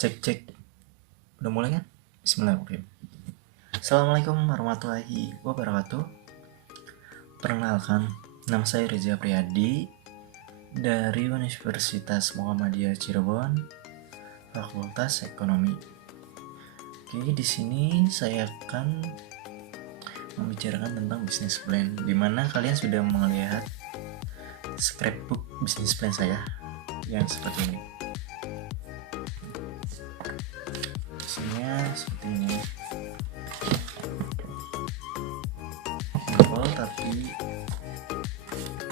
Cek. Udah mulai kan? Bismillahirrahmanirrahim. Assalamualaikum warahmatullahi wabarakatuh. Perkenalkan, nama saya Reza Priyadi dari Universitas Muhammadiyah Cirebon, Fakultas Ekonomi. Oke, di sini saya akan membicarakan tentang bisnis plan, di mana kalian sudah melihat scrapbook bisnis plan saya yang seperti ini. Isinya seperti ini, simple tapi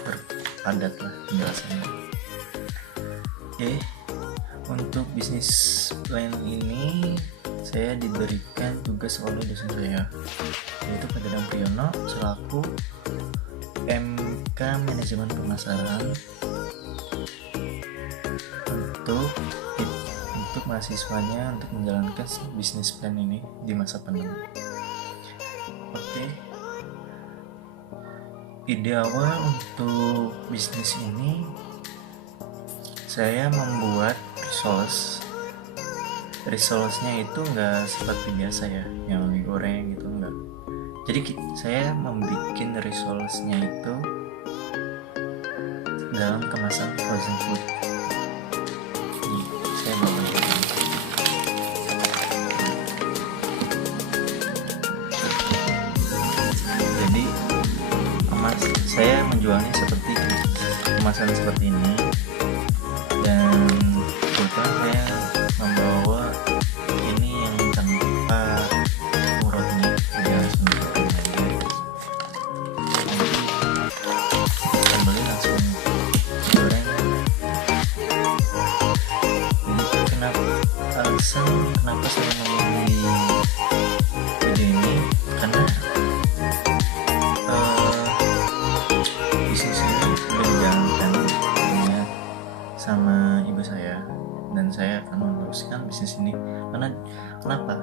berpadat lah penjelasannya. Oke, untuk bisnis plan ini saya diberikan tugas oleh dosen saya, yaitu Pak Dadang Priyono selaku MK Manajemen Pemasaran untuk mahasiswanya untuk menjalankan bisnis plan ini di masa pandemi. Oke, ide awal untuk bisnis ini saya membuat resource-nya itu nggak seperti biasa ya, yang digoreng gitu, enggak. Jadi saya membuat resource-nya itu dalam kemasan frozen food. Saya bawa jadi saya menjualnya seperti kemasan seperti ini, dan kebetulan saya membawa ini yang tanpa urutnya, jadi harus menjualnya aja. Kita beli langsung goreng. Jadi kenapa saya memilih ide ini, karena bisnis ini sudah dijalankan sama ibu saya, dan saya akan meneruskan bisnis ini. Kenapa?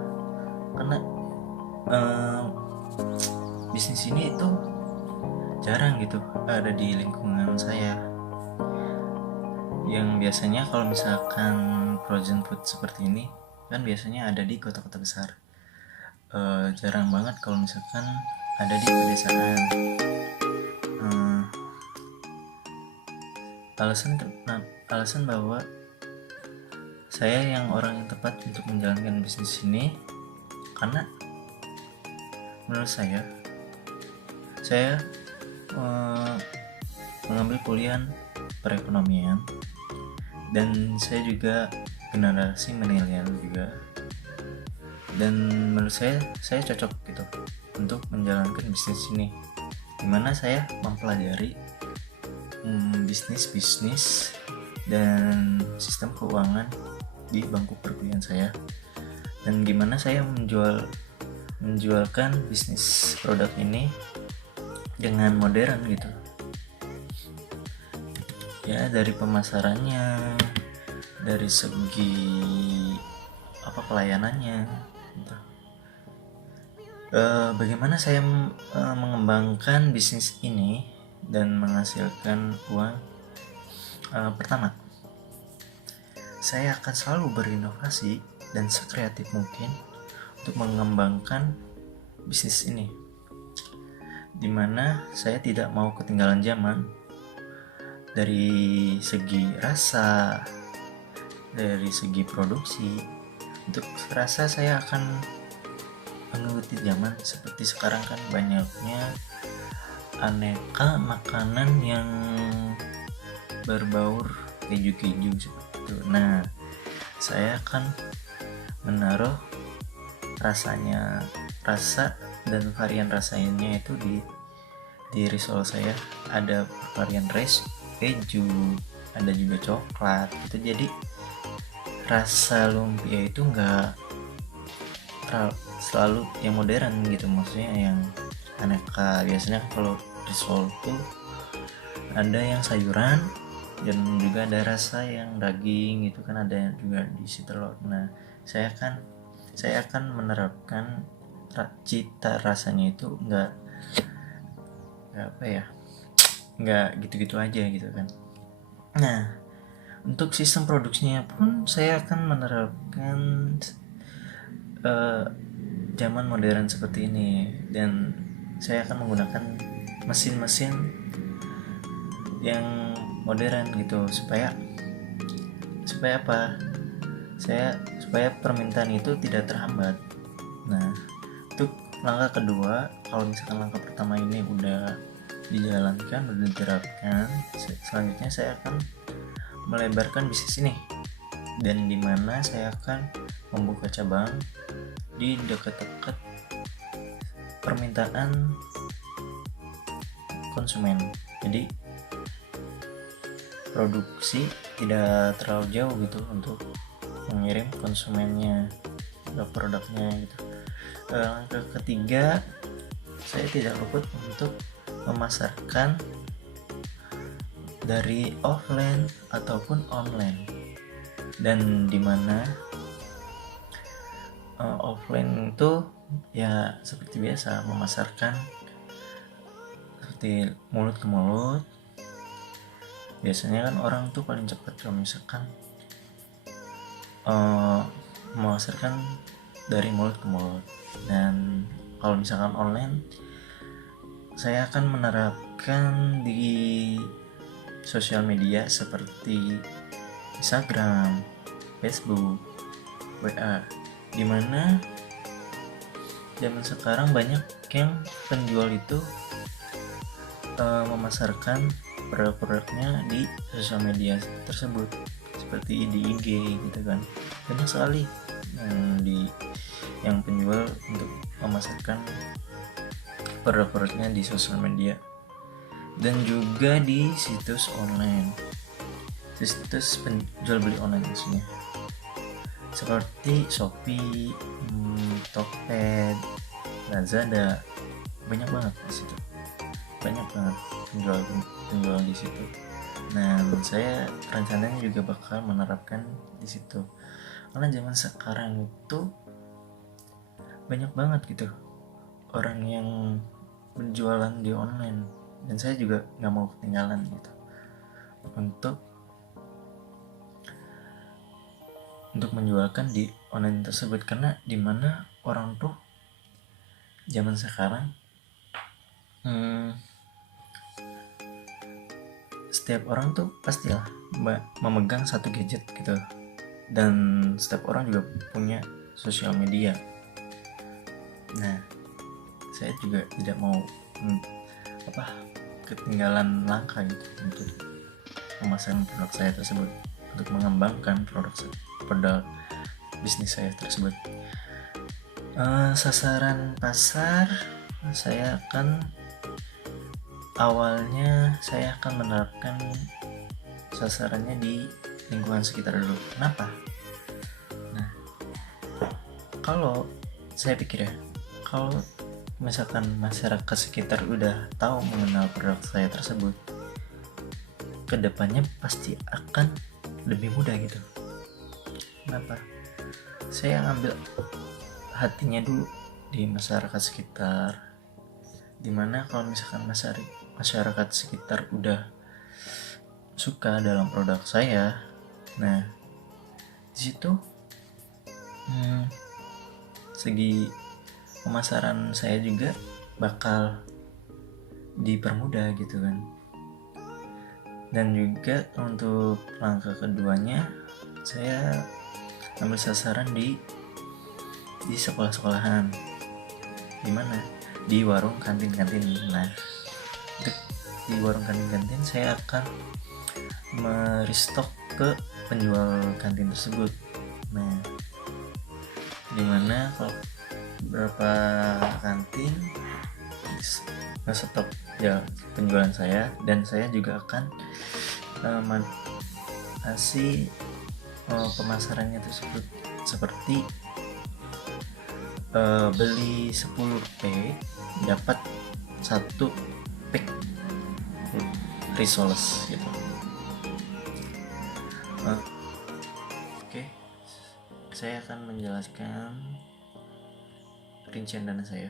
Karena bisnis ini itu jarang gitu ada di lingkungan saya. Yang biasanya kalau misalkan frozen food seperti ini kan biasanya ada di kota-kota besar. Jarang banget kalau misalkan ada di pedesaan. Alasan bahwa saya yang orang yang tepat untuk menjalankan bisnis ini karena menurut saya mengambil kuliah perekonomian, dan saya juga generasi milenial juga, dan menurut saya cocok gitu untuk menjalankan bisnis ini, dimana saya mempelajari bisnis dan sistem keuangan di bangku perkuliahan saya, dan gimana saya menjualkan bisnis produk ini dengan modern gitu ya, dari pemasarannya, dari segi pelayanannya gitu. Bagaimana saya mengembangkan bisnis ini dan menghasilkan uang? Pertama, saya akan selalu berinovasi dan sekreatif mungkin untuk mengembangkan bisnis ini, dimana saya tidak mau ketinggalan zaman dari segi rasa, dari segi produksi. Untuk rasa saya akan mengikuti zaman. Seperti sekarang kan banyaknya aneka makanan yang berbaur keju seperti itu. Nah, saya akan menaruh rasa dan varian rasanya itu di risol saya. Ada varian keju, ada juga coklat gitu. Jadi rasa lumpia itu enggak selalu yang modern gitu, maksudnya yang aneka. Biasanya kalau risol tuh ada yang sayuran dan juga ada rasa yang daging gitu kan, ada juga diisi telur. Nah, saya akan menerapkan cita rasanya itu enggak gitu-gitu aja gitu kan. Nah, Untuk sistem produksinya pun saya akan menerapkan zaman modern seperti ini, dan saya akan menggunakan mesin-mesin yang modern gitu, supaya apa, supaya permintaan itu tidak terhambat. Nah, untuk langkah kedua, kalau misalkan langkah pertama ini udah dijalankan, udah diterapkan, selanjutnya saya akan melebarkan bisnis ini, dan dimana saya akan membuka cabang di dekat-dekat permintaan konsumen. Jadi produksi tidak terlalu jauh gitu untuk mengirim konsumennya ke produknya gitu. Langkah ketiga, saya tidak luput untuk memasarkan dari offline ataupun online, dan dimana offline itu ya seperti biasa memasarkan seperti mulut ke mulut. Biasanya kan orang tuh paling cepat kalau misalkan memasarkan dari mulut ke mulut. Dan kalau misalkan online, saya akan menerapkan di sosial media seperti Instagram, Facebook, WA, dimana zaman sekarang banyak yang penjual itu memasarkan produk-produknya di sosial media tersebut, seperti di IG gitu kan. Banyak sekali yang penjual untuk memasarkan produk-produknya di sosial media, dan juga di situs online, situs penjual beli online maksudnya, seperti Shopee, Tokped, Lazada. Banyak banget di situ, banyak banget penjual di situ. Nah, saya rencananya juga bakal menerapkan di situ, karena zaman sekarang itu banyak banget gitu orang yang berjualan di online, dan saya juga nggak mau ketinggalan gitu untuk menjualkan di online tersebut, karena dimana orang tuh zaman sekarang setiap orang tuh pastilah memegang satu gadget gitu, dan setiap orang juga punya sosial media. Nah, saya juga tidak mau ketinggalan langkah gitu untuk memasarkan produk saya tersebut, untuk mengembangkan produk bisnis saya tersebut. Sasaran pasar, saya akan menerapkan sasarannya di lingkungan sekitar dulu. Kenapa? Nah, kalau saya pikir ya, kalau misalkan masyarakat sekitar udah tahu mengenal produk saya tersebut, kedepannya pasti akan lebih mudah gitu. Kenapa? Saya ngambil hatinya dulu di masyarakat sekitar, dimana kalau misalkan masyarakat sekitar udah suka dalam produk saya, nah disitu segi pemasaran saya juga bakal dipermudah gitu kan. Dan juga untuk langkah keduanya, saya ambil sasaran di sekolah-sekolahan, dimana di warung kantin-kantin. Nah, di warung kantin-kantin saya akan merestock ke penjual kantin tersebut. Nah, dimana kalau beberapa kantin nge-stop ya penjualan saya, dan saya juga akan masih pemasarannya tersebut seperti beli 10 pack dapat 1 pack risoles gitu. Oke, saya akan menjelaskan rincian dana saya.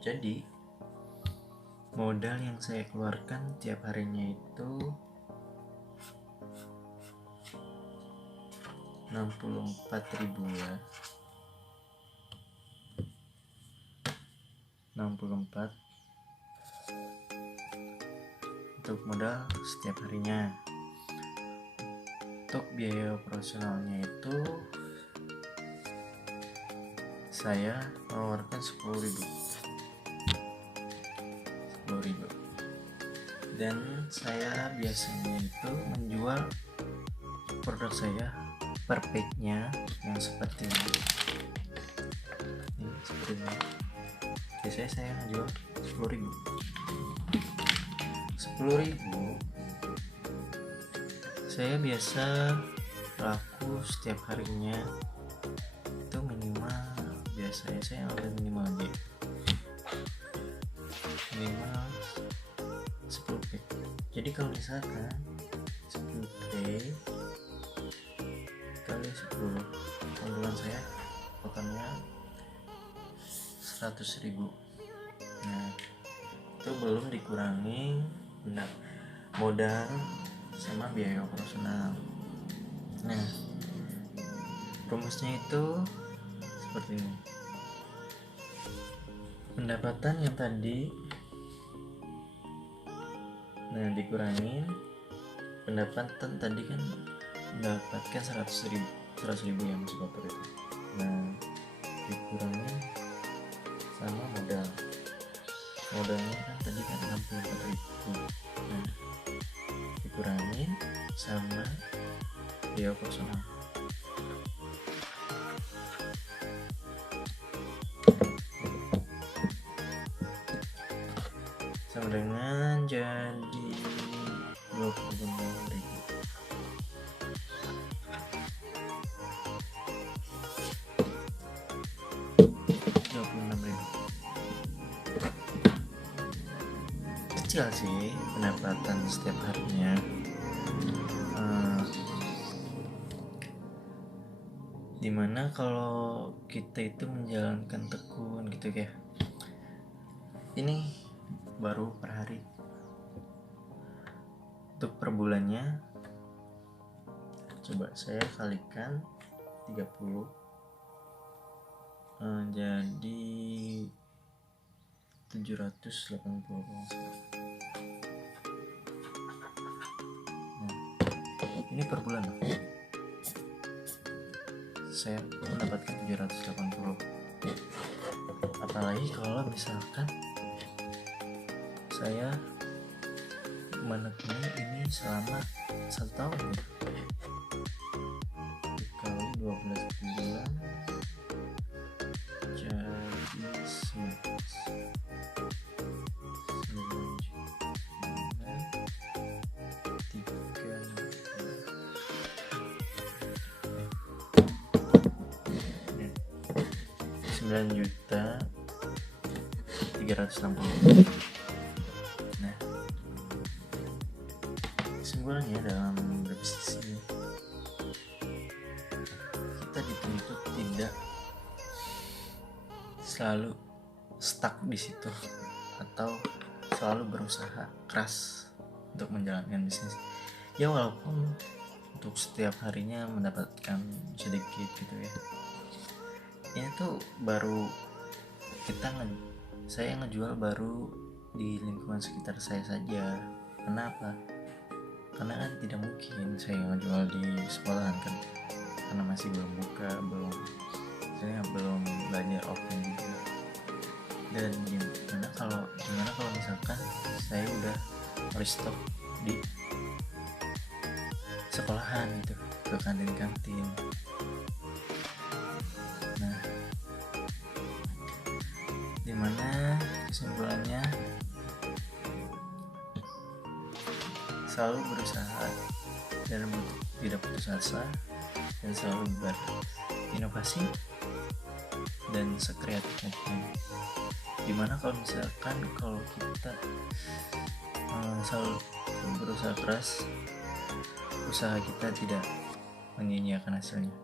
Jadi modal yang saya keluarkan tiap harinya itu 64.000 ya, 64 untuk modal setiap harinya. Untuk biaya operasionalnya itu saya mengeluarkan 10.000, dan saya biasanya itu menjual produk saya per packnya yang seperti ini, seperti ini. Biasanya saya menjual 10.000. Saya biasa laku setiap harinya itu minimal, biasanya saya ambil minimal 10 pack. Jadi kalau misalkan 10 pack kali 10, keuntungan saya totalnya 100.000. Nah, itu belum dikurangi modal sama biaya operasional. Nah, rumusnya itu seperti ini. Pendapatan yang tadi, nah dikurangin pendapatan tadi kan mendapatkan 100.000 ya masuk kotor itu. Nah, dikurangin sama modalnya kan tadi kan 64.000. Nah, dikurangin sama biaya operasional. Sama dengan jadi 26.000. Kecil sih pendapatan setiap harinya. Dimana kalau kita itu menjalankan tekun gitu ya, ini baru per hari. Untuk per bulannya coba saya kalikan 30, jadi 780. Nah, ini per bulan saya mendapatkan 780. Apalagi kalau misalkan saya menekuni ini selama 1 tahun ya. Kalau 12 bulan jadi 9.360.000. Nah, kesimpulannya dalam berbisnis ini, kita dituntut tidak selalu stuck di situ atau selalu berusaha keras untuk menjalankan bisnis. Ya walaupun untuk setiap harinya mendapatkan sedikit gitu ya. Ini tuh baru saya ngejual baru di lingkungan sekitar saya saja. Kenapa? Karena kan tidak mungkin saya ngejual di sekolahan kan, karena masih belum buka, saya belum belajar offline juga. Dan gimana kalau misalkan saya udah restock di sekolahan gitu, ke kantin. Nah, dimana kesimpulannya selalu berusaha dan tidak putus asa, dan selalu berinovasi dan sekreatif mungkin. Dimana kalau misalkan kita selalu berusaha keras, usaha kita tidak menyia-nyiakan hasilnya.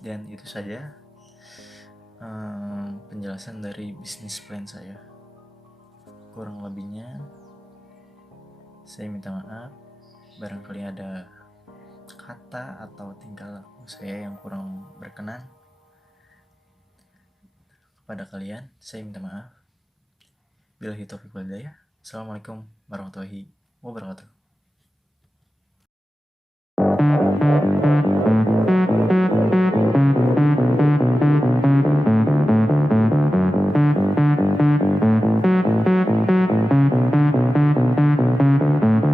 Dan itu saja penjelasan dari bisnis plan saya. Kurang lebihnya saya minta maaf, barangkali ada kata atau tingkah laku saya yang kurang berkenan kepada kalian, saya minta maaf. Billahi taufiq wal hidayah. Assalamualaikum warahmatullahi wabarakatuh.